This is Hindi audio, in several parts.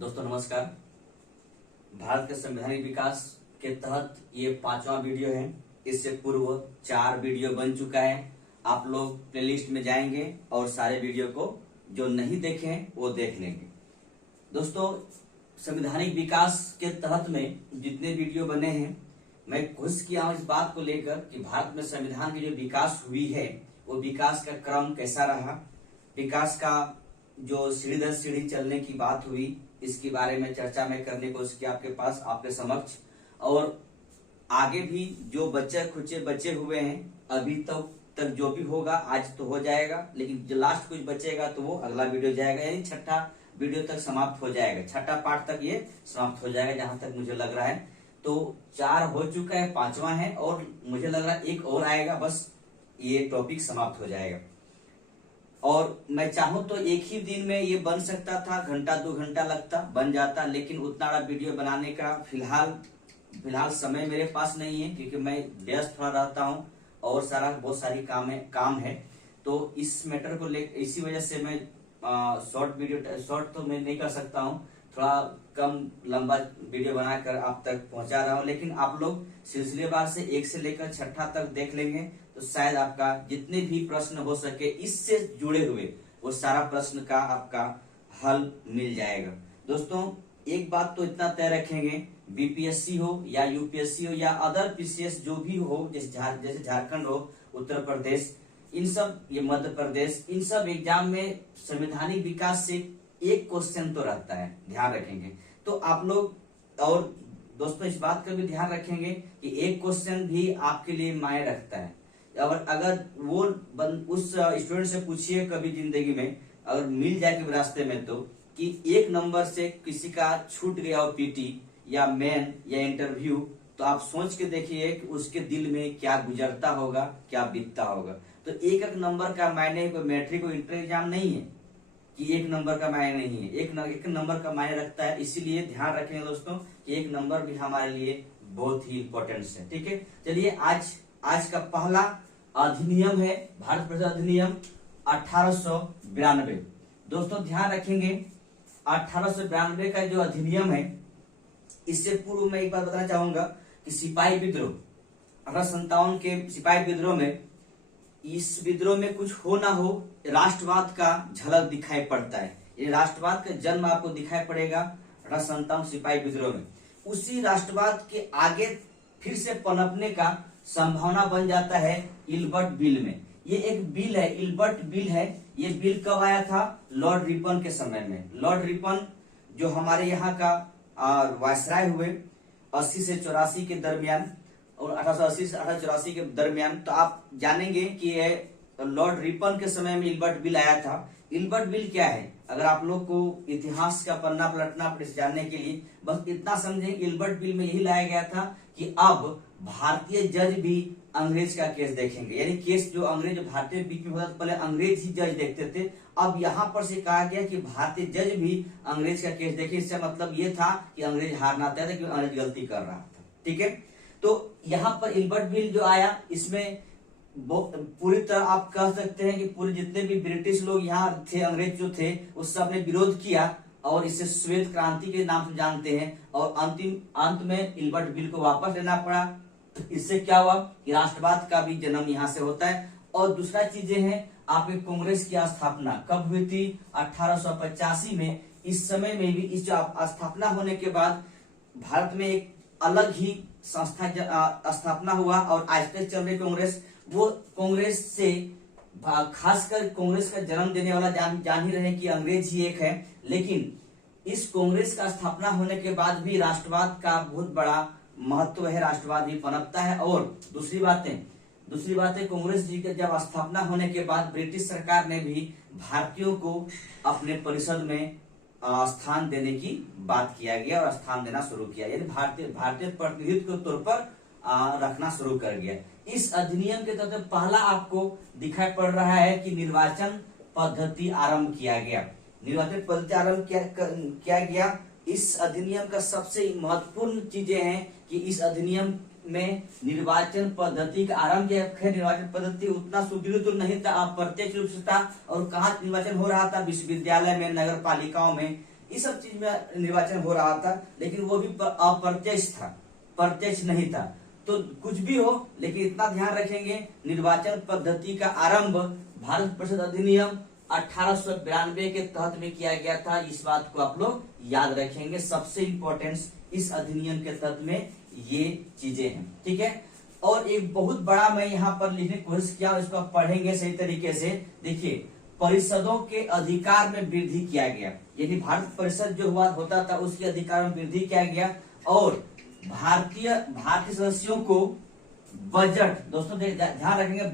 दोस्तों नमस्कार। भारत के संवैधानिक विकास के तहत ये 5वां वीडियो है। इससे पूर्व 4 वीडियो बन चुका है। आप लोग प्लेलिस्ट में जाएंगे और सारे वीडियो को जो नहीं देखे हैं वो देख लेंगे। दोस्तों संवैधानिक विकास के तहत में जितने वीडियो बने हैं, मैं कोशिश किया हूँ इस बात को लेकर कि भारत में संविधान की जो विकास हुई है वो विकास का क्रम कैसा रहा, विकास का जो सीढ़ी दर सीढ़ी चलने की बात हुई, इसके बारे में चर्चा में करने की कोशिश की आपके पास, आपके समक्ष। और आगे भी जो बच्चे खुचे बचे हुए हैं, अभी तक जो भी होगा आज तो हो जाएगा, लेकिन जो लास्ट कुछ बचेगा तो वो अगला वीडियो जाएगा, यानी 6ठा वीडियो तक समाप्त हो जाएगा, 6ठा पार्ट तक ये समाप्त हो जाएगा जहां तक मुझे लग रहा है। तो 4 हो चुका है, 5वां है और मुझे लग रहा है एक और आएगा, बस ये टॉपिक समाप्त हो जाएगा। और मैं चाहूं तो एक ही दिन में ये बन सकता था, घंटा 2 घंटा लगता बन जाता, लेकिन उतना बड़ा वीडियो बनाने का फिलहाल समय मेरे पास नहीं है, क्योंकि मैं व्यस्त थोड़ा रहता हूं और बहुत सारी काम है। तो इस मैटर को ले इसी वजह से मैं शॉर्ट तो मैं नहीं कर सकता हूं, थोड़ा कम लंबा वीडियो बनाकर आप तक पहुंचा रहा हूं। लेकिन आप लोग सिलसिलेवार से 1 से लेकर 6ठा तक देख लेंगे तो शायद आपका जितने भी प्रश्न हो सके इससे जुड़े हुए वो सारा प्रश्न का आपका हल मिल जाएगा। दोस्तों एक बात तो इतना तय रखेंगे, बीपीएससी हो या यूपीएससी हो या अदर पीसीएस जो भी हो, जैसे झारखंड हो, उत्तर प्रदेश, इन सब, ये मध्य प्रदेश, इन सब एग्जाम में संवैधानिक विकास से एक क्वेश्चन तो रहता है, ध्यान रखेंगे। तो आप लोग और दोस्तों इस बात का भी ध्यान रखेंगे कि एक क्वेश्चन भी आपके लिए मायने रखता है। और अगर वो उस स्टूडेंट से पूछिए कभी जिंदगी में अगर मिल जाए कभी रास्ते में, तो कि 1 नंबर से किसी का छूट गया हो पीटी या मेन या इंटरव्यू, तो आप सोच के देखिए कि उसके दिल में क्या गुजरता होगा, क्या बीतता होगा। तो एक नंबर का मायने कोई मैट्रिक और इंटर एग्जाम नहीं है कि 1 नंबर का मायने नहीं है, एक नंबर का मायने रखता है। इसीलिए ध्यान रखेंगे दोस्तों कि 1 नंबर भी हमारे लिए बहुत ही इंपॉर्टेंट है। ठीक है, चलिए आज का पहला अधिनियम है भारत प्रजा अधिनियम 1892। दोस्तों ध्यान रखेंगे 1892 का जो अधिनियम है, इससे पूर्व मैं एक बात बताना चाहूंगा कि सिपाही विद्रोह 1857 के सिपाही विद्रोह में, इस विद्रोह में कुछ हो ना हो राष्ट्रवाद का झलक दिखाई पड़ता है। ये राष्ट्रवाद का जन्म आपको दिखाई पड़ेगा 1857 सिपाही विद्रोह में। उसी राष्ट्रवाद के आगे फिर से पनपने का संभावना बन जाता है इल्बर्ट बिल में। ये एक बिल है, इल्बर्ट बिल है। ये बिल कब आया था? लॉर्ड रिपन के समय में। लॉर्ड रिपन जो हमारे यहाँ का वायसराय हुए 80 से 84 के दरमियान, और 1880 से 1884 के दरमियान। तो आप जानेंगे कि लॉर्ड रिपन के समय में इल्बर्ट बिल आया था। इल्बर्ट बिल क्या है? अगर आप लोग को इतिहास का पन्ना पलटना पड़े जानने के लिए बस इतना समझें, इल्बर्ट बिल में यही लाया गया था कि अब भारतीय जज भी अंग्रेज का केस देखेंगे। यानी केस जो अंग्रेज भारतीय बीच में होता था, पहले अंग्रेज ही जज देखते थे, अब यहाँ पर से कहा गया कि भारतीय जज भी अंग्रेज का केस देखे। इससे मतलब ये था कि अंग्रेज हारना चाहते थे, कि अंग्रेज गलती कर रहा था। ठीक है, तो यहाँ पर इल्बर्ट बिल जो आया, इसमें पूरी तरह आप कह सकते हैं कि पूरे जितने भी ब्रिटिश लोग यहाँ थे, अंग्रेज जो थे, उस सब ने विरोध किया और इसे श्वेत क्रांति के नाम से जानते हैं। और अंत में इल्बर्ट बिल को वापस लेना पड़ा। इससे क्या हुआ कि राष्ट्रवाद का भी जन्म यहाँ से होता है। और दूसरा चीजें हैं, आपके कांग्रेस की स्थापना कब हुई थी? 1885 में। इस समय में भी इस स्थापना होने के बाद भारत में एक अलग ही संस्था स्थापना हुआ। और आज तक चल रही कांग्रेस, वो कांग्रेस से खासकर कांग्रेस का जन्म देने वाला जान ही रहे कि अंग्रेज ही एक है। लेकिन इस कांग्रेस का स्थापना होने के बाद भी राष्ट्रवाद का बहुत बड़ा महत्व है, राष्ट्रवाद भी पनपता है। और दूसरी बात है कांग्रेस जी के जब स्थापना होने के बाद ब्रिटिश सरकार ने भी भारतीयों को अपने परिषद में स्थान देने की बात किया गया और स्थान देना शुरू किया, यानी भारतीय प्रतिनिधित्व के तौर पर रखना शुरू कर गया। इस अधिनियम के तहत पहला आपको दिखाई पड़ रहा है कि निर्वाचन पद्धति आरंभ किया गया। निर्वाचन पद्धति आरंभ किया गया। इस अधिनियम का सबसे महत्वपूर्ण चीजें हैं कि इस अधिनियम में निर्वाचन पद्धति का आरंभ किया। निर्वाचन पद्धति उतना सुदृढ़ तो नहीं था, अप्रत्यक्ष रूप से था। और कहाँ निर्वाचन हो रहा था? विश्वविद्यालय में, नगर पालिकाओं में। इस सब चीज में निर्वाचन हो रहा था, लेकिन वो भी अप्रत्यक्ष था, प्रत्यक्ष नहीं था। तो कुछ भी हो, लेकिन इतना ध्यान रखेंगे, निर्वाचन पद्धति का आरंभ भारत परिषद अधिनियम 1892 के तहत में किया गया था। इस बात को आप लोग याद रखेंगे, सबसे इंपॉर्टेंस इस अधिनियम के तहत में ये चीजें हैं, ठीक है। और एक बहुत बड़ा मैं यहाँ पर लिखने की कोशिश किया, इसको आप पढ़ेंगे सही तरीके से। देखिए, परिषदों के अधिकार में वृद्धि किया गया, यानी भारत परिषद जो हुआ होता था उसके अधिकार में वृद्धि किया गया। और भारतीय सदस्यों को बजट, दोस्तों ध्यान रखेंगे,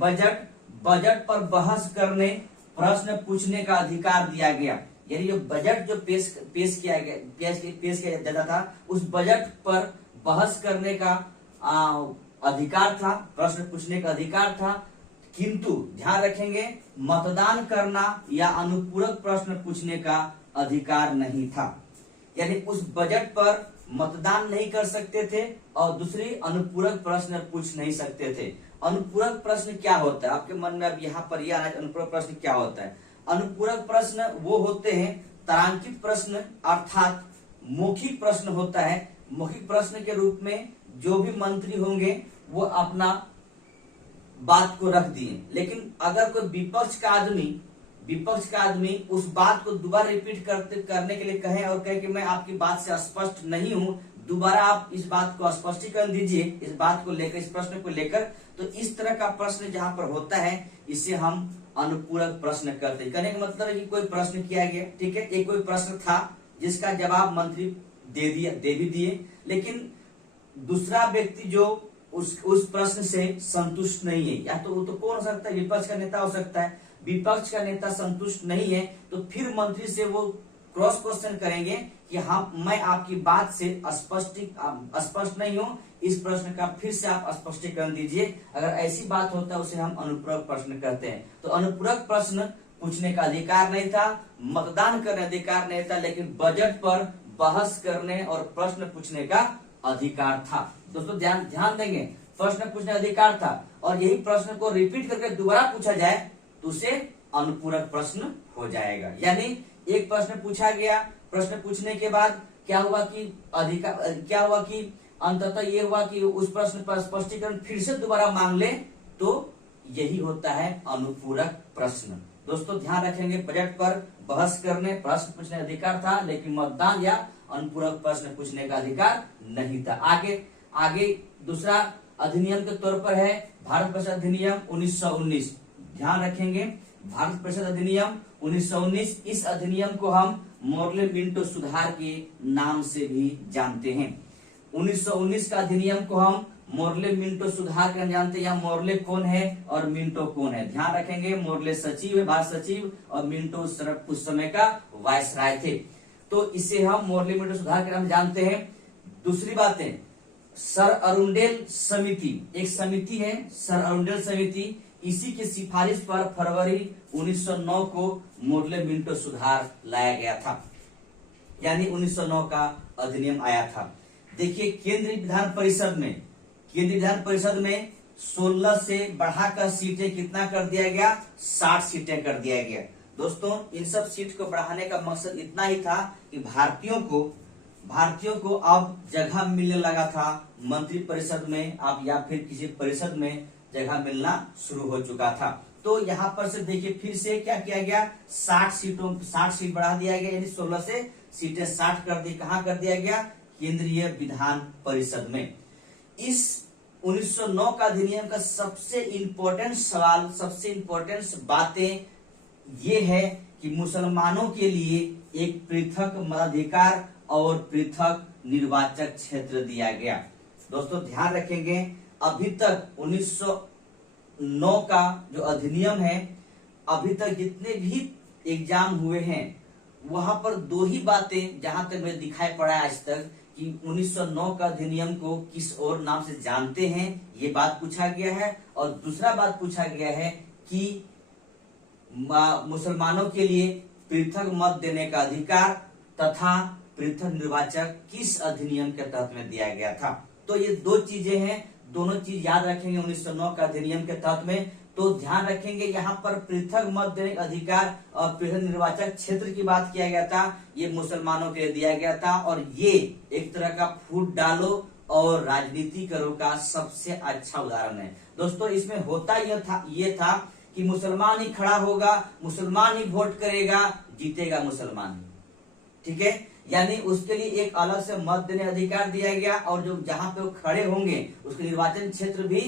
बजट पर बहस करने, प्रश्न पूछने का अधिकार दिया गया। यानी जो बजट जो पेश किया जाता था, उस बजट पर बहस करने का अधिकार था, प्रश्न पूछने का अधिकार था। किंतु ध्यान रखेंगे, मतदान करना या अनुपूरक प्रश्न पूछने का अधिकार नहीं था। यानी उस बजट पर मतदान नहीं कर सकते थे और दूसरी अनुपूरक प्रश्न पूछ नहीं सकते थे। अनुपूरक प्रश्न क्या होता है, आपके मन में अब यहाँ पर यह अनुपूरक प्रश्न क्या होता है? अनुपूरक प्रश्न वो होते हैं तारांकित प्रश्न, अर्थात मौखिक प्रश्न होता है। मौखिक प्रश्न के रूप में जो भी मंत्री होंगे वो अपना बात को रख दिए, लेकिन अगर कोई विपक्ष का आदमी उस बात को दोबारा रिपीट करने के लिए कहे और कहे कि मैं आपकी बात से स्पष्ट नहीं हूं, दोबारा आप इस बात को स्पष्टीकरण दीजिए, इस बात को लेकर, इस प्रश्न को लेकर, तो इस तरह का प्रश्न जहां पर होता है इसे हम अनुपूरक प्रश्न करते हैं। कहने का मतलब है कि कोई प्रश्न किया गया, ठीक है, एक कोई प्रश्न था जिसका जवाब मंत्री दे भी दिए, लेकिन दूसरा व्यक्ति जो उस प्रश्न से संतुष्ट नहीं है, या तो वो तो कौन हो सकता है, विपक्ष का नेता हो सकता है। विपक्ष का नेता संतुष्ट नहीं है तो फिर मंत्री से वो क्रॉस क्वेश्चन करेंगे कि हाँ, मैं आपकी बात से स्पष्ट नहीं हूँ, इस प्रश्न का फिर से आप स्पष्टीकरण दीजिए। अगर ऐसी बात होता है उसे हम अनुपूरक प्रश्न कहते हैं। तो अनुपूरक प्रश्न पूछने का अधिकार नहीं था, मतदान करने का अधिकार नहीं था, लेकिन बजट पर बहस करने और प्रश्न पूछने का अधिकार था। दोस्तों ध्यान देंगे, प्रश्न पूछने का अधिकार था, और यही प्रश्न को रिपीट करके दोबारा पूछा जाए तो उसे अनुपूरक प्रश्न हो जाएगा। यानी एक प्रश्न पूछा गया, प्रश्न पूछने के बाद क्या हुआ कि अंततः ये हुआ कि उस प्रश्न पर स्पष्टीकरण फिर से दोबारा मांग ले, तो यही होता है अनुपूरक प्रश्न। दोस्तों ध्यान रखेंगे, बजट पर बहस करने, प्रश्न पूछने का अधिकार था, लेकिन मतदान या अनुपूरक प्रश्न पूछने का अधिकार नहीं था। आगे दूसरा अधिनियम के तौर पर है भारत परिषद अधिनियम 1919। ध्यान रखेंगे, भारत परिषद अधिनियम 1919, इस अधिनियम को हम मोर्ले मिंटो सुधार के नाम से भी जानते हैं। 1919 का अधिनियम को हम मोर्ले मिंटो सुधार के नाम जानते हैं। यहाँ मोर्ले कौन है और मिंटो कौन है, ध्यान रखेंगे। मोर्ले सचिव है, भारत सचिव, और मिंटो उस समय का वायसराय थे। तो इसे हम मोर्ले मिंटो सुधार के नाम जानते हैं। दूसरी बात है सर अरुंडेल समिति, एक समिति है सर अरुंडेल समिति, इसी की सिफारिश पर फरवरी 1909 को मोर्ले मिंटो सुधार लाया गया था, यानी 1909 का अधिनियम आया था। देखिए, केंद्रीय विधान परिषद में 16 से बढ़ाकर सीटें कितना कर दिया गया, 60 सीटें कर दिया गया। दोस्तों इन सब सीट को बढ़ाने का मकसद इतना ही था कि भारतीयों को अब जगह मिलने लगा था मंत्री परिषद में, अब या फिर किसी परिषद में जगह मिलना शुरू हो चुका था। तो यहाँ पर से देखिए फिर से क्या किया गया, 60 सीट बढ़ा दिया गया, यानी 16 से सीटें 60 कर दी। कहाँ कर दिया गया, केंद्रीय विधान परिषद में। इस 1909 का अधिनियम का सबसे इंपॉर्टेंट सवाल, सबसे इंपॉर्टेंट बातें ये है कि मुसलमानों के लिए एक पृथक मताधिकार और पृथक निर्वाचक क्षेत्र दिया गया। दोस्तों ध्यान रखेंगे, अभी तक 1909 का जो अधिनियम है, अभी तक जितने भी एग्जाम हुए हैं वहां पर दो ही बातें जहां तक मुझे दिखाई पड़ा है आज तक कि 1909 का अधिनियम को किस और नाम से जानते हैं, ये बात पूछा गया है। और दूसरा बात पूछा गया है कि मुसलमानों के लिए पृथक मत देने का अधिकार तथा पृथक निर्वाचक किस अधिनियम के तहत में दिया गया था। तो ये दो चीजें हैं, दोनों चीज याद रखेंगे। 1909 का अधिनियम के तहत में तो ध्यान रखेंगे यहाँ पर पृथक मत देने का अधिकार और पृथक निर्वाचक क्षेत्र की बात किया गया था, ये मुसलमानों के लिए दिया गया था। और ये एक तरह का फूट डालो और राजनीति करो का सबसे अच्छा उदाहरण है। दोस्तों इसमें होता ये था कि मुसलमान ही खड़ा होगा, मुसलमान ही वोट करेगा, जीतेगा मुसलमान, ठीक है। यानी उसके लिए एक अलग से मत देने अधिकार दिया गया और जो जहां पे वो खड़े होंगे उसके निर्वाचन क्षेत्र भी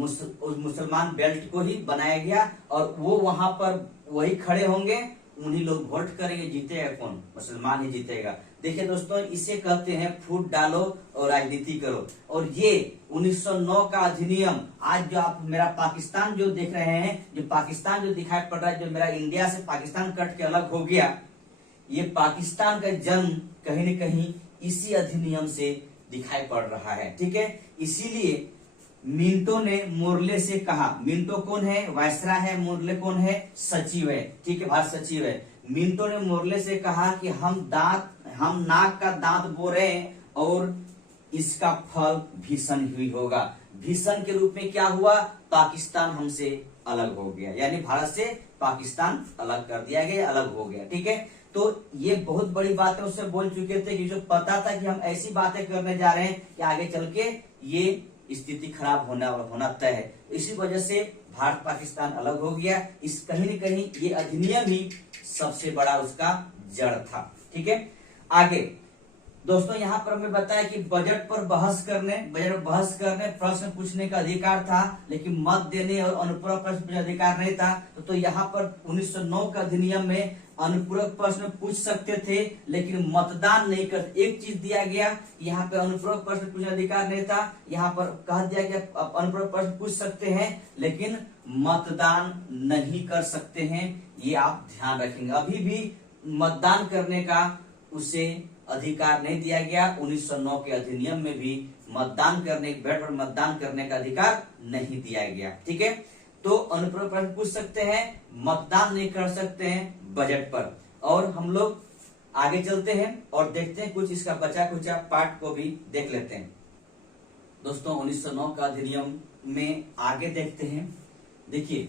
उस मुसलमान बेल्ट को ही बनाया गया और वो वहां पर वही खड़े होंगे, उन्हीं लोग वोट करेंगे, जीतेगा कौन? मुसलमान ही जीतेगा। देखिए दोस्तों, इसे कहते हैं फूट डालो और राजनीति करो। और ये 1909 का अधिनियम, आज जो आप मेरा पाकिस्तान जो देख रहे हैं, जो पाकिस्तान जो दिखाई पड़ रहा है, जो मेरा इंडिया से पाकिस्तान कट के अलग हो गया, ये पाकिस्तान का जन्म कहीं न कहीं इसी अधिनियम से दिखाई पड़ रहा है, ठीक है। इसीलिए मिंटो ने मोर्ले से कहा, मिंटो कौन है? वायसरा है। मोर्ले कौन है? सचिव है, ठीक है, भारत सचिव है। मिंटो ने मोर्ले से कहा कि हम नाक का दांत बो रहे हैं और इसका फल भीषण ही होगा। भीषण के रूप में क्या हुआ? पाकिस्तान हमसे अलग हो गया, यानी भारत से पाकिस्तान अलग कर दिया गया, अलग हो गया, ठीक है। तो ये बहुत बड़ी बात है, उससे बोल चुके थे कि जो पता था कि हम ऐसी बातें करने जा रहे हैं कि आगे चल के ये स्थिति खराब होना तय है। इसी वजह से भारत पाकिस्तान अलग हो गया। इस कहीं न कहीं ये अधिनियम ही सबसे बड़ा उसका जड़ था, ठीक है। आगे दोस्तों यहाँ पर हमें बताया कि बजट पर बहस करने, प्रश्न पूछने का अधिकार था, लेकिन मत देने और अनुपूरक प्रश्न पूछने का अधिकार नहीं था। तो यहाँ पर 1909 का अधिनियम में अनुपूरक प्रश्न पूछ सकते थे, लेकिन मतदान नहीं कर। एक चीज दिया गया, यहाँ पे अनुपूरक प्रश्न पूछने का अधिकार नहीं था, यहाँ पर कह दिया गया अनुपूरक प्रश्न पूछ सकते हैं लेकिन मतदान नहीं कर सकते हैं। ये आप ध्यान रखेंगे, अभी भी मतदान करने का उसे अधिकार नहीं दिया गया। 1909 के अधिनियम में भी मतदान करने, बैठ पर मतदान करने का अधिकार नहीं दिया गया, ठीक है। तो अनुपूरक प्रश्न पूछ सकते हैं, मतदान नहीं कर सकते हैं बजट पर। और हम लोग आगे चलते हैं और देखते हैं कुछ इसका बचा खुचा पार्ट को भी देख लेते हैं। दोस्तों 1909 का अधिनियम में आगे देखते हैं। देखिए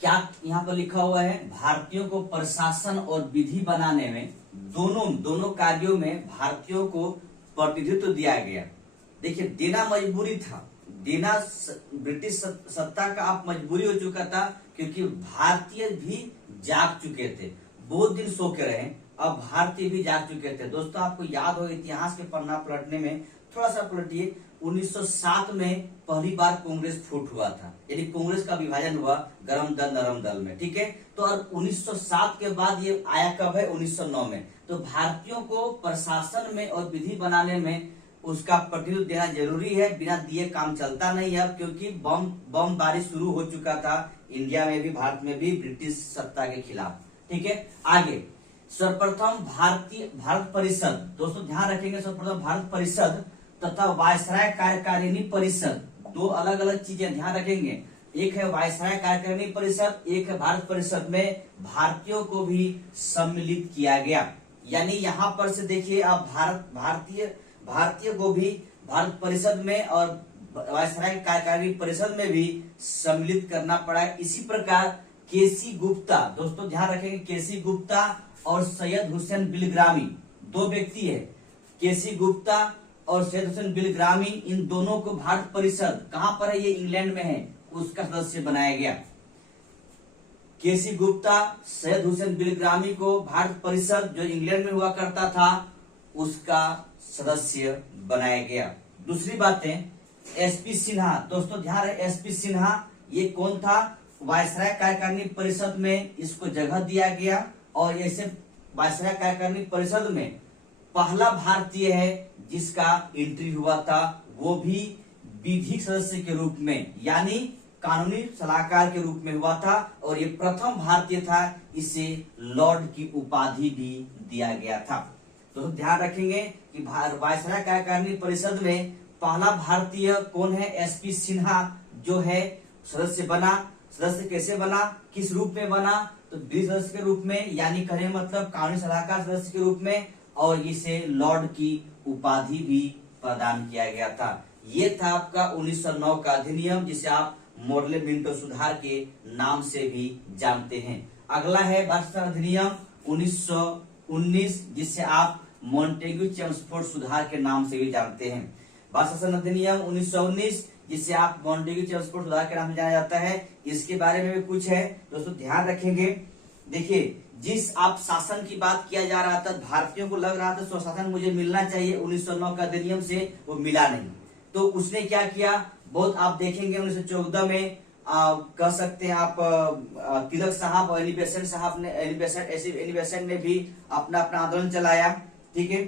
क्या यहाँ पर लिखा हुआ है, भारतीयों को प्रशासन और विधि बनाने में दोनों कार्यों में भारतीयों को प्रतिनिधित्व दिया गया। देखिए देना मजबूरी था, देना ब्रिटिश सत्ता का आप मजबूरी हो चुका था, क्योंकि भारतीय भी जाग चुके थे, बहुत दिन सो के रहे, अब भारतीय भी जाग चुके थे। दोस्तों आपको याद हो इतिहास के पन्ना पलटने में, थोड़ा सा पलटिए, 1907 में पहली बार कांग्रेस फूट हुआ था, यानी कांग्रेस का विभाजन हुआ गरम दल नरम दल में, ठीक है। तो और 1907 के बाद ये आया कब है? 1909 में। तो भारतीयों को प्रशासन में और विधि बनाने में उसका प्रतिनिधित्व देना जरूरी है, बिना दिए काम चलता नहीं है अब, क्योंकि बमबारी शुरू हो चुका था इंडिया में भी, भारत में भी, ब्रिटिश सत्ता के खिलाफ, ठीक है। आगे सर्वप्रथम भारत परिषद, दोस्तों ध्यान रखेंगे, सर्वप्रथम भारत परिषद तथा वायसराय कार्यकारिणी परिषद, दो अलग अलग चीजें ध्यान रखेंगे। एक है वायसराय कार्यकारिणी परिषद, एक है भारत परिषद में भारतीयों को भी सम्मिलित किया गया। यानी यहाँ पर से देखिए आप भारतीय को भी भारत परिषद में और वायसराय कार्यकारिणी परिषद में भी सम्मिलित करना पड़ा है। इसी प्रकार केसी गुप्ता, दोस्तों ध्यान रखेंगे, केसी गुप्ता और सैयद हुसैन बिलग्रामी, दो व्यक्ति है, केसी गुप्ता और सैयद हुसैन बिलग्रामी, इन दोनों को भारत परिषद, कहां पर है? ये इंग्लैंड में है, उसका सदस्य बनाया गया। केसी गुप्ता, सैयद हुसैन बिलग्रामी को भारत परिषद, जो इंग्लैंड में हुआ करता था, उसका सदस्य बनाया गया। दूसरी बातें, एसपी सिन्हा, दोस्तों ध्यान है, एसपी सिन्हा ये कौन था? वायसराय कार्यकारिणी परिषद में इसको जगह दिया गया और ऐसे वायसराय कार्यकारिणी परिषद में पहला भारतीय है जिसका एंट्री हुआ था, वो भी विधिक सदस्य के रूप में, यानी कानूनी सलाहकार के रूप में हुआ था, और ये प्रथम भारतीय था, इसे लॉर्ड की उपाधि भी दिया गया था। तो ध्यान रखेंगे कि वायसराय कार्यकारिणी परिषद में पहला भारतीय कौन है? एसपी सिन्हा जो है सदस्य बना। सदस्य कैसे बना, किस रूप में बना? तो विधि सदस्य के रूप में, यानी कहने मतलब कानूनी सलाहकार सदस्य के रूप में, और इसे लॉर्ड की उपाधि भी प्रदान किया गया था। ये था आपका 1909 का अधिनियम, जिसे आप मोर्ले मिंटो सुधार के नाम से भी जानते हैं। अगला है भारत शासन अधिनियम 1919, जिसे आप मॉन्टेग्यू चेम्सफोर्ड सुधार के नाम से भी जानते हैं। भारत शासन अधिनियम 1919, जिसे आप मॉन्टेग्यू चेम्सफोर्ड सुधार के नाम से जाना जाता है, इसके बारे में भी कुछ है दोस्तों, ध्यान रखेंगे। देखिए, जिस आप शासन की बात किया जा रहा था, भारतीयों को लग रहा था स्वशासन मुझे मिलना चाहिए 1909 का अधिनियम से, वो मिला नहीं। तो उसने क्या किया, बहुत आप देखेंगे 1914 में कह सकते हैं आप तिलक साहब और एनी बेसेंट साहब ने एनी बेसेंट ने भी अपना आंदोलन चलाया, ठीक है।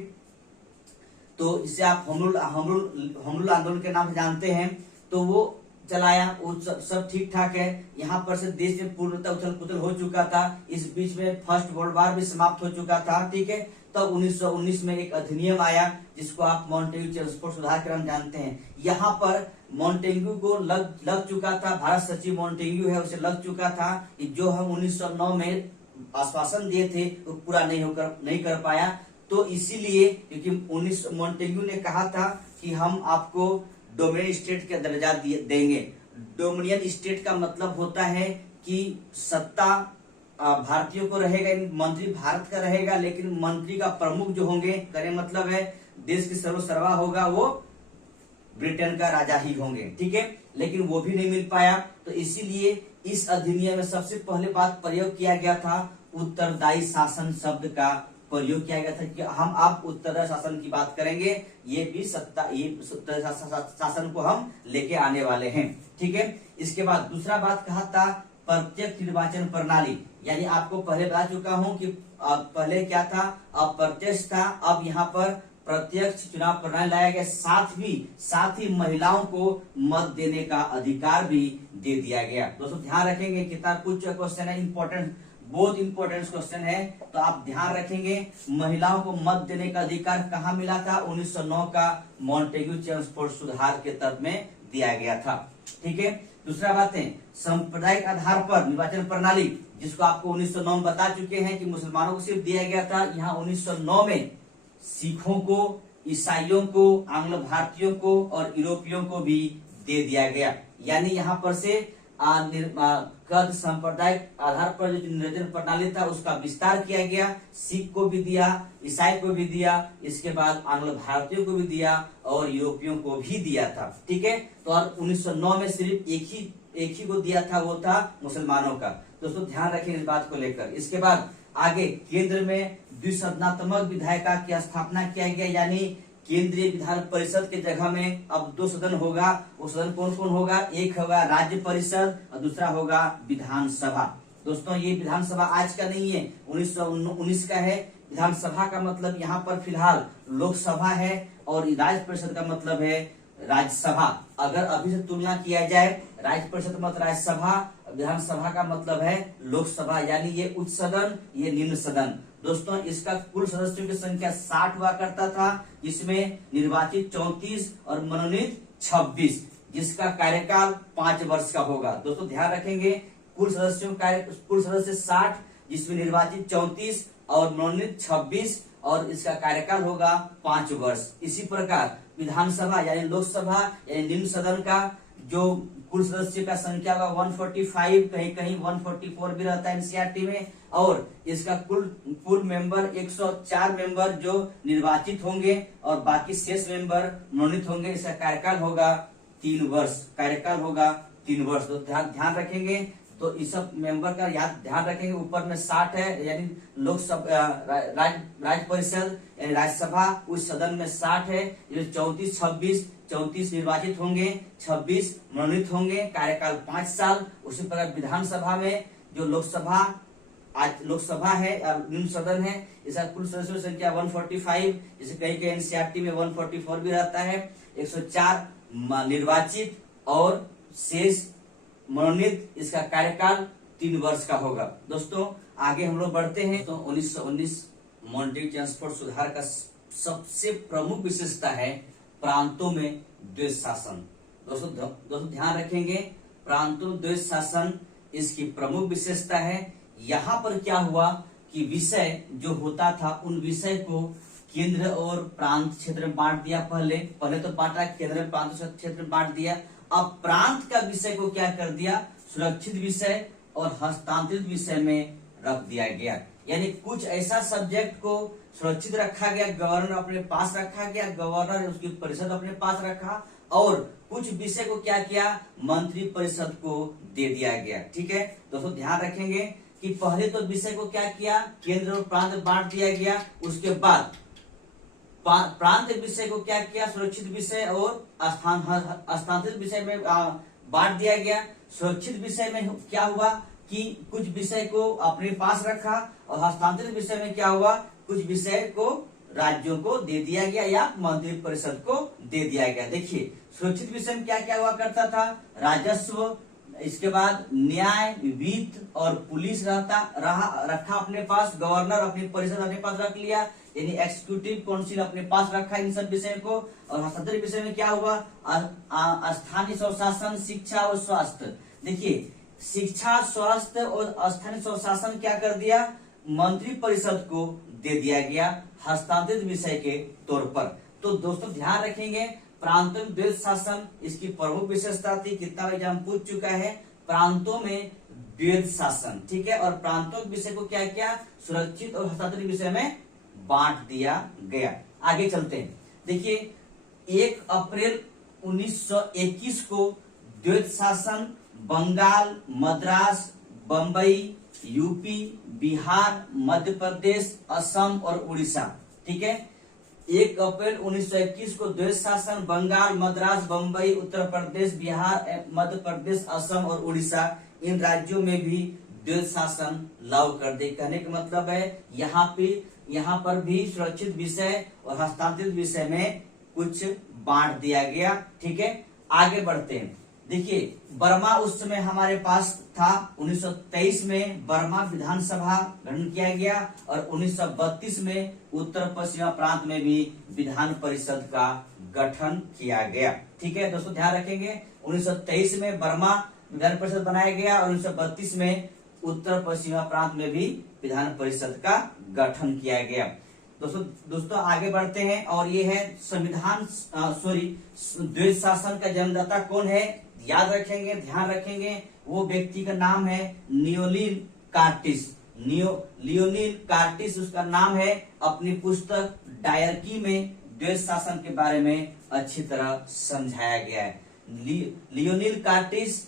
तो इसे आप होमरूल आंदोलन के नाम से जानते हैं। तो वो चलाया, वो सब ठीक ठाक है। यहाँ पर से देश में पूर्णतः उथल पुथल हो चुका था। इस बीच में फर्स्ट वर्ल्ड वॉर भी समाप्त हो चुका था, ठीक है। तब 1919 में एक अधिनियम आया जिसको आप मॉन्टेग्यू चेम्सफोर्ड सुधार के नाम जानते हैं। यहाँ पर मॉन्टेग्यू को लग चुका था, भारत सचिव मॉन्टेग्यू है, उसे लग चुका था कि जो हम 1909 में आश्वासन दिए थे वो पूरा नहीं कर पाया। तो इसीलिए क्योंकि मॉन्टेग्यू ने कहा था कि हम आपको डोमिनियन स्टेट का दर्जा देंगे। डोमिनियन स्टेट का मतलब होता है कि सत्ता भारतीयों को रहेगा, मंत्री भारत का रहेगा, लेकिन मंत्री का प्रमुख जो होंगे, करे मतलब है देश की सर्वसर्वा होगा वो ब्रिटेन का राजा ही होंगे, ठीक है। लेकिन वो भी नहीं मिल पाया। तो इसीलिए इस अधिनियम में सबसे पहले बात प्रयोग किया गया था, उत्तरदायी शासन शब्द का प्रयोग किया गया था कि हम आप उत्तरदायी शासन की बात करेंगे, ये उत्तरदायी शासन को हम लेके आने वाले हैं, ठीक है। इसके बाद दूसरा बात कहा था प्रत्यक्ष निर्वाचन प्रणाली, यानी आपको पहले बता चुका हूं कि पहले क्या था, अप्रत्यक्ष था, अब यहाँ पर प्रत्यक्ष चुनाव प्रणाली लाया गया। साथ ही महिलाओं को मत देने का अधिकार भी दे दिया गया। दोस्तों ध्यान रखेंगे, कितना कुछ क्वेश्चन है, इंपॉर्टेंट, बहुत इंपॉर्टेंट क्वेश्चन है, तो आप ध्यान रखेंगे। महिलाओं को मत देने का अधिकार कहाँ मिला था, 1909 का मॉन्टेग्यू चेम्सफोर्ड सुधार के तहत में दिया गया था, ठीक है। दूसरा बात है सांप्रदायिक आधार पर निर्वाचन प्रणाली, जिसको आपको 1909 में बता चुके हैं कि मुसलमानों को सिर्फ दिया गया था। यहाँ 1909 में सिखों को, ईसाइयों को, आंग्ल भारतीयों को और यूरोपियों को भी दे दिया गया। यानी यहाँ पर से सांप्रदायिक आधार पर जो निर्वाचन प्रणाली था उसका विस्तार किया गया। सिख को भी दिया, ईसाई को भी दिया, इसके बाद आंग्ल भारतीयों को भी दिया और यूरोपियों को भी दिया था, ठीक है। तो और 1909 में सिर्फ एक ही को दिया था, वो था मुसलमानों का। दोस्तों ध्यान रखें इस बात को लेकर। इसके बाद आगे केंद्र में द्विसदनात्मक विधायिका की स्थापना किया गया, यानी केंद्रीय विधान परिषद के जगह में अब 2 सदन होगा। वो सदन कौन कौन होगा, एक होगा राज्य परिषद और दूसरा होगा विधानसभा। दोस्तों ये विधानसभा आज का नहीं है, 1919 का है। विधानसभा का मतलब यहाँ पर फिलहाल लोकसभा है और राज्य परिषद का मतलब है राज्यसभा। अगर अभी से तुलना किया जाए, राज्य परिषद मतलब राज्यसभा, विधानसभा का मतलब है लोकसभा, यानी ये उच्च सदन, ये निम्न सदन। दोस्तों इसका कुल सदस्यों की संख्या 60 हुआ करता था, जिसमें निर्वाचित 34 और मनोनीत 26, जिसका कार्यकाल 5 वर्ष का होगा। दोस्तों ध्यान रखेंगे, कुल सदस्य 60, जिसमें निर्वाचित 34 और मनोनीत 26 और इसका कार्यकाल होगा 5 वर्ष। इसी प्रकार विधानसभा यानी लोकसभा यानी निम्न सदन का जो कुल सदस्य का संख्या होगा 145, कहीं कहीं 144 भी रहता है एनसीईआरटी में, और इसका कुल मेंबर 104 मेंबर जो निर्वाचित होंगे और बाकी शेष मेंबर मनोनीत होंगे। इसका कार्यकाल होगा 3 वर्ष, तो ध्यान रखेंगे। तो इस सब मेंबर का ध्यान रखेंगे। ऊपर में 60 है, यानी लोकसभा राज्य परिषद यानी राज्यसभा, उस सदन में 60 है, 34 निर्वाचित होंगे, 26 मनोनीत होंगे, कार्यकाल 5 साल। उसी प्रकार विधानसभा में जो लोकसभा है, निम्न सदन है, इसका कुल सदस्यों की संख्या 145, जैसे कहीं कहीं एनसीईआरटी में 144 भी रहता है, 104 निर्वाचित और शेष मनोनीत। इसका कार्यकाल 3 वर्ष का होगा। दोस्तों आगे हम लोग बढ़ते हैं। तो 1919 मॉन्टेग्यू चेम्सफोर्ड सुधार का सबसे प्रमुख विशेषता है प्रांतों में द्वैध शासन। दोस्तों ध्यान रखेंगे, प्रांतों में द्वैध शासन इसकी प्रमुख विशेषता है। यहाँ पर क्या हुआ कि विषय जो होता था, उन विषय को केंद्र और प्रांत क्षेत्र में बांट दिया। पहले तो बांटा, केंद्र प्रांत क्षेत्र में बांट दिया, अब प्रांत का विषय को क्या कर दिया, सुरक्षित विषय और हस्तांतरित विषय में रख दिया गया। यानी कुछ ऐसा सब्जेक्ट को सुरक्षित रखा गया, गवर्नर अपने पास रखा गया, गवर्नर उसकी परिषद अपने पास रखा, और कुछ विषय को क्या किया, मंत्री परिषद को दे दिया गया। ठीक है दोस्तों, ध्यान रखेंगे कि पहले तो विषय को क्या किया, केंद्र और प्रांत बांट दिया गया, उसके बाद प्रांत विषय को क्या किया, सुरक्षित विषय और हस्तांतरित विषय में बांट दिया गया। सुरक्षित विषय में क्या हुआ कि कुछ विषय को अपने पास रखा, और हस्तांतरित विषय में क्या हुआ, कुछ विषय को राज्यों को दे दिया गया या मंत्री परिषद को दे दिया गया। देखिए सुरक्षित विषय में क्या क्या हुआ करता था, राजस्व, इसके बाद न्याय, वित्त और पुलिस रखा अपने पास, गवर्नर अपनी परिषद अपने पास रख लिया, यानी एक्सिक्यूटिव काउंसिल अपने पास रखा इन सब विषय को। और हस्तांतरित विषय में क्या हुआ, स्थानीय स्वशासन, शिक्षा और स्वास्थ्य। देखिए शिक्षा, स्वास्थ्य और स्थानीय स्वशासन क्या कर दिया, मंत्री परिषद को दे दिया गया हस्तांतरित विषय के तौर पर। तो दोस्तों ध्यान रखेंगे, प्रांतों में द्वैध शासन इसकी प्रमुख विशेषता थी। कितना एग्जाम पूछ चुका है, प्रांतों में द्वैध शासन। ठीक है, और प्रांतों के विषय को क्या किया, सुरक्षित और हस्तांतरित विषय में बांट दिया गया। आगे चलते हैं। देखिए 1 अप्रैल 1921 को द्वैध शासन बंगाल, मद्रास, बंबई, यूपी, बिहार, मध्य प्रदेश, असम और उड़ीसा। ठीक है, 1 अप्रैल 1921 को द्वैध शासन बंगाल, मद्रास, बंबई, उत्तर प्रदेश, बिहार, मध्य प्रदेश, असम और उड़ीसा, इन राज्यों में भी द्वैध शासन लागू कर दे। कहने का मतलब है यहाँ पर भी सुरक्षित विषय और हस्तांतरित विषय में कुछ बांट दिया गया। ठीक है, आगे बढ़ते हैं। देखिए बर्मा उस समय हमारे पास था। 1923 में बर्मा विधानसभा गठन किया गया, और 1932 में उत्तर पश्चिम प्रांत में भी विधान परिषद का गठन किया गया। ठीक है दोस्तों, ध्यान रखेंगे 1923 में बर्मा विधान परिषद बनाया गया, और 1932 में उत्तर पश्चिम प्रांत में भी विधान परिषद का गठन किया गया। दोस्तों आगे बढ़ते हैं, और ये है संविधान द्वैध शासन का जन्मदाता कौन है, याद रखेंगे, ध्यान रखेंगे। वो व्यक्ति का नाम है लियोनिल कार्टिस। लियोनिल कार्टिस उसका नाम है। अपनी पुस्तक डायरकी में द्वैध शासन के बारे में अच्छी तरह समझाया गया है। लियोनिल कार्टिस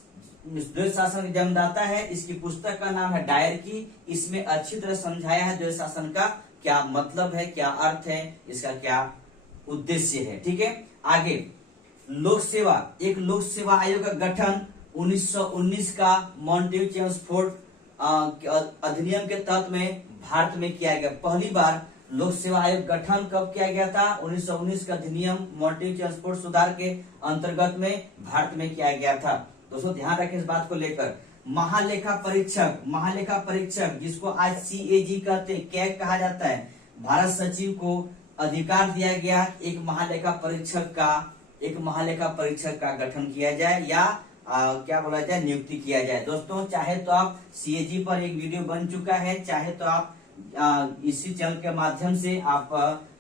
द्वैध शासन का जन्मदाता है। इसकी पुस्तक का नाम है डायरकी। इसमें अच्छी तरह समझाया है द्वैध शासन का क्या मतलब है, क्या अर्थ है, इसका क्या उद्देश्य है। ठीक है, आगे लोक सेवा, एक लोक सेवा आयोग का गठन 1919 का मॉन्टेग्यू चेम्सफोर्ड अधिनियम के तहत में भारत में किया गया। पहली बार लोक सेवा आयोग गठन कब किया गया था, 1919 का अधिनियम मॉन्टेग्यू चेम्सफोर्ड सुधार के अंतर्गत में भारत में किया गया था। दोस्तों ध्यान रखें इस बात को लेकर। महालेखा परीक्षक जिसको आज CAG कहते हैं, क्या कहा जाता है, भारत सचिव को अधिकार दिया गया एक महालेखा परीक्षक का गठन किया जाए, या क्या बोला जाए, नियुक्ति किया जाए। दोस्तों चाहे तो आप CAG पर एक वीडियो बन चुका है, चाहे तो आप इसी चैनल के माध्यम से आप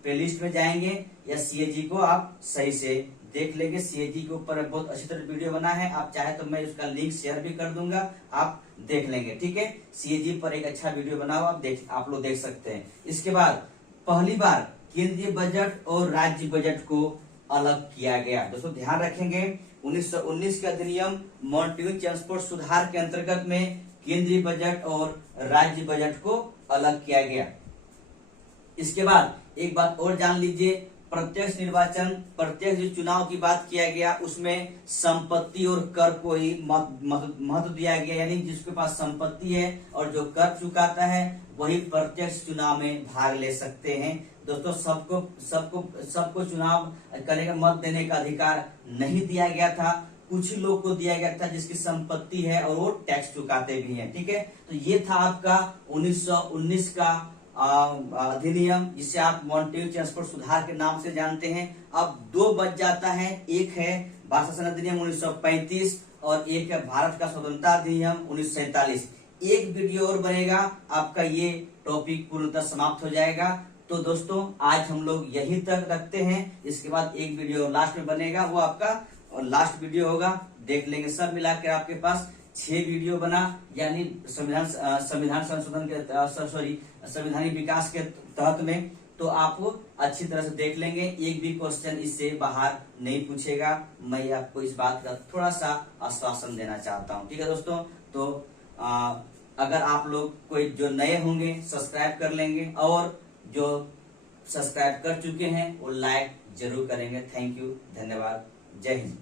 प्लेलिस्ट में जाएंगे, या CAG को आप सही से देख लेंगे। CAG के ऊपर बहुत अच्छी तरह वीडियो बना है, आप चाहे तो मैं उसका लिंक शेयर भी कर दूंगा, आप देख लेंगे। ठीक है, CAG पर एक अच्छा वीडियो बना हुआ आप लोग देख सकते हैं। इसके बाद पहली बार केंद्रीय बजट और राज्य बजट को अलग किया गया। दोस्तों ध्यान रखेंगे 1919 का अधिनियम मॉन्टेग्यू चेम्सफोर्ड सुधार के अंतर्गत में केंद्रीय बजट और राज्य बजट को अलग किया गया। इसके बाद एक बात और जान लीजिए, प्रत्यक्ष निर्वाचन, प्रत्यक्ष जो चुनाव की बात किया गया उसमें संपत्ति और कर को ही महत्व दिया गया, यानी जिसके पास संपत्ति है और जो कर चुकाता है वही प्रत्यक्ष चुनाव में भाग ले सकते हैं। दोस्तों सबको चुनाव करने का मत देने का अधिकार नहीं दिया गया था, कुछ ही लोग को दिया गया था जिसकी संपत्ति है और वो टैक्स चुकाते भी हैं। ठीक है, तो ये था आपका 1919 का अधिनियम, जिसे आप मॉन्टेग्यू चेम्सफोर्ड सुधार के नाम से जानते हैं। अब दो बच जाता है, एक है भारत शासन अधिनियम 1935 और एक है भारत का स्वतंत्रता अधिनियम 1947। एक वीडियो और बनेगा, आपका ये टॉपिक पूर्णतः समाप्त हो जाएगा। तो दोस्तों आज हम लोग यहीं तक रखते हैं, इसके बाद एक वीडियो लास्ट में बनेगा, वो आपका और लास्ट वीडियो होगा, देख लेंगे। सब मिलाकर आपके पास 6 वीडियो बना, यानी संविधान संशोधन के संवैधानिक विकास के तहत में। तो आप अच्छी तरह से देख लेंगे, एक भी क्वेश्चन इससे बाहर नहीं पूछेगा। मैं आपको इस बात का थोड़ा सा आश्वासन देना चाहता हूँ, ठीक है दोस्तों। तो अगर आप लोग कोई जो नए होंगे सब्सक्राइब कर लेंगे, और जो सब्सक्राइब कर चुके हैं वो लाइक जरूर करेंगे। थैंक यू, धन्यवाद, जय हिंद।